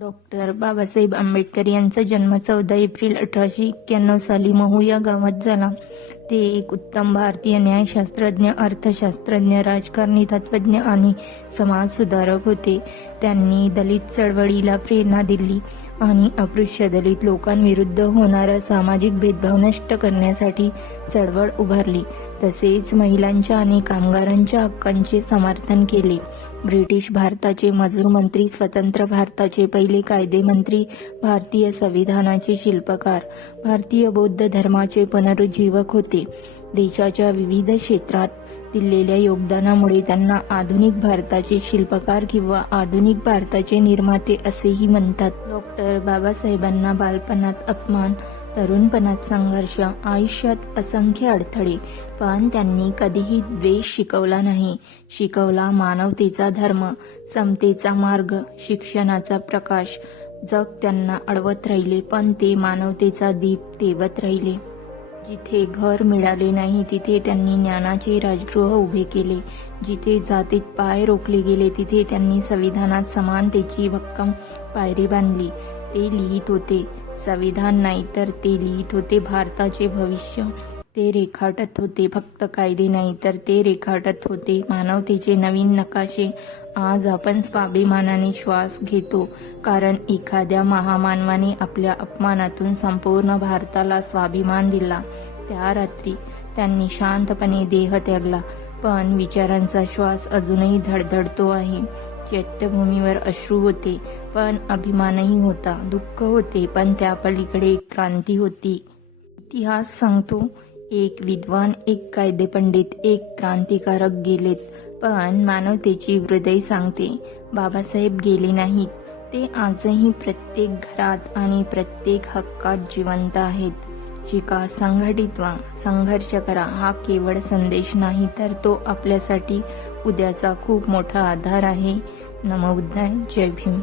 Doctor Babasaheb Ambedkar यांचा जन्म चौदा एप्रिल अठराशे एक्क्याण्णव साली महू या गावात झाला. ते एक उत्तम भारतीय न्यायशास्त्रज्ञ अर्थशास्त्रज्ञ राजकारणी तत्वज्ञ आणि समाजसुधारक होते. त्यांनी दलित चळवळीला प्रेरणा दिली. आणि अपृश्यदलित लोकांविरुद्ध होणारा सामाजिक भेदभाव नष्ट करण्यासाठी चळवळ उभारली. तसेच महिलांच्या आणि कामगारांच्या हक्कांचे समर्थन केले. ब्रिटिश भारताचे मजूर मंत्री स्वतंत्र भारताचे पहिले कायदेमंत्री भारतीय संविधानाचे शिल्पकार भारतीय बौद्ध धर्माचे पुनरुज्जीवक होते. देशाच्या विविध क्षेत्रात दिलेल्या योगदानामुळे त्यांना आधुनिक भारताचे शिल्पकार किंवा आधुनिक भारताचे निर्माते असेही म्हणतात. डॉक्टर बाबासाहेबांना बालपणात अपमान तरुणपणात संघर्ष आयुष्यात असंख्य अडथळे पण त्यांनी कधीही द्वेष शिकवला नाही. शिकवला मानवतेचा धर्म समतेचा मार्ग शिक्षणाचा प्रकाश. जग त्यांना अडवत राहिले पण ते मानवतेचा दीप तेवत राहिले. जिथे घर मिळाले नाही तिथे त्यांनी ज्ञानाचे राजगृह उभे केले. जिथे जातीत पाय रोखले गेले तिथे त्यांनी संविधानात समानतेची भक्कम पायरी बांधली. ते लिहित होते. संविधान नाही तर ते लिहित होते. भारताचे भविष्य ते रेखाटत होते. फक्त कायदे नाही तर ते रेखाटत होते. मानवतेचे नवीन नकाशे. आज आपण स्वाभिमानाने श्वास घेतो. कारण एखाद्या महामानवाने आपल्या अपमानातून संपूर्ण भारताला स्वाभिमान दिला. त्या रात्री त्यांनी शांतपणे देह त्यागला. पण विचारांचा श्वास अजूनही धडधडतो आहे. चैत्यभूमीवर अश्रू होते. पण अभिमानही होता. दुःख होते. पण त्या पलीकडे क्रांती होती. इतिहास सांगतो एक विद्वान एक कायदेपंडित एक क्रांतिकारक गेलेत. पण मानवतेची हृदय सांगते बाबासाहेब गेले नाहीत. ते आजही प्रत्येक घरात आणि प्रत्येक हक्कात जिवंत आहेत. शिका संघटित व्हा संघर्ष करा हा केवळ संदेश नाही तर तो आपल्यासाठी उद्याचा खूप मोठा आधार आहे. नमोबुद्धाय जय भीम.